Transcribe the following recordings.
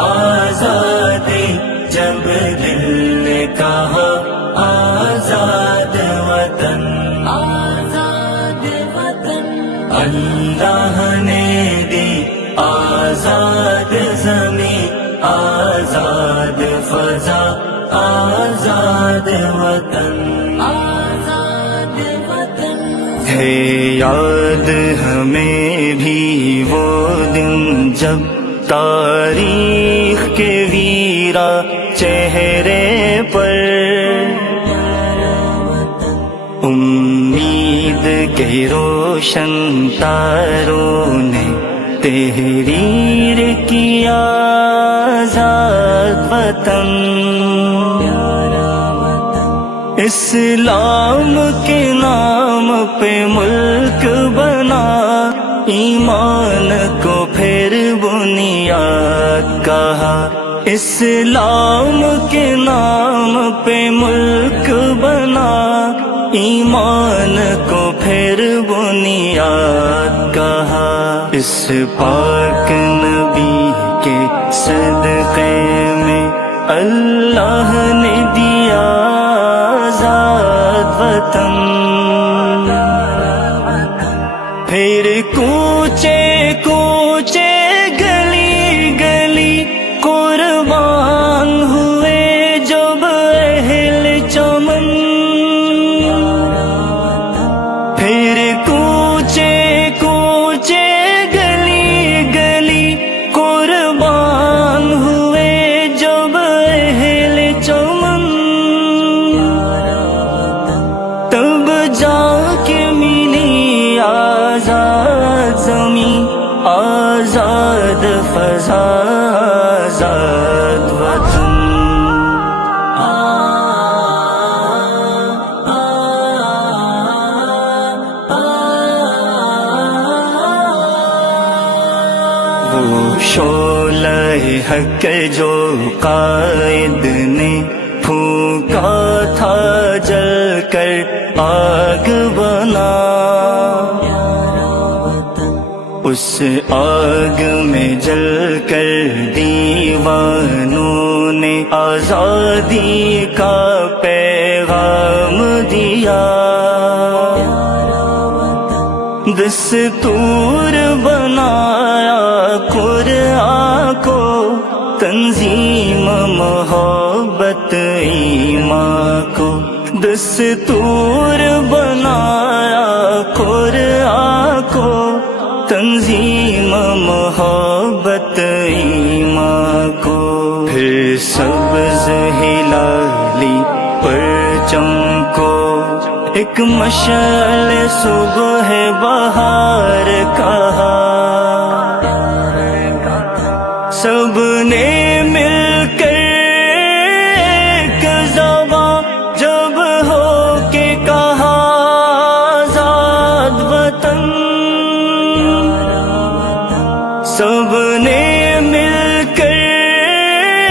آزادی جب دل نے کہا آزاد وطن، آزاد وطن اللہ نے دی آزاد زمین، آزاد فضا، آزاد وطن، آزاد وطن ہے یاد ہمیں بھی وہ دن جب تاریخ کے ویرا چہرے پر امید کے روشن تاروں نے تحریر کیا آزاد وطن، اسلام کے نام پہ ملک بنا، ایمان کو پھر بنیاد کہا، اسلام کے نام پہ ملک بنا، ایمان کو پھر بنیاد کہا، اس پاک نبی کے صدقے میں اللہ نے دیا آزاد وطن، پھر کوچے کوچے گلی گلی قربان ہوئے جب اہل چمن، پھر کوچے کوچے گلی گلی قربان ہوئے جب اہل چمن، تب جا کے ملی آزاد زمین، آزاد فضا، آزاد وطن، وہ شعلہ حق جو قائد نے پھونکا تھا جل کر آگ بنا، اس آگ میں جل کر دیوانوں نے آزادی کا پیغام دیا، دستور بنایا قرآن کو، تنظیم محبت ایمان کو، دستور بنایا قرآن کو، تنظیم محبت ایمان کو، پھر سبز ہلالی پرچم کو ایک مشعل صبح بہار کہا، سب نے مل کر ایک زباں جب ہو کے کہا آزاد وطن، سب نے مل کر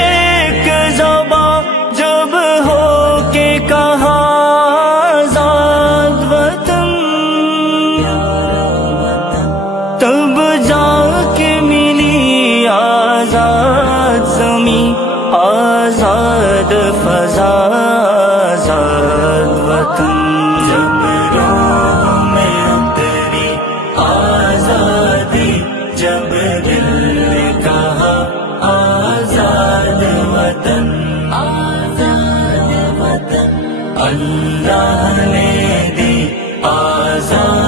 ایک زباں جب ہو کے کہا آزاد وطن، تب جا کے ملی آزاد زمین، آزاد فضا، آزاد وطن، جب روح میں اتری آزادی، جب دل نے کہا آزاد وطن، آزاد وطن اللہ نے دی آزاد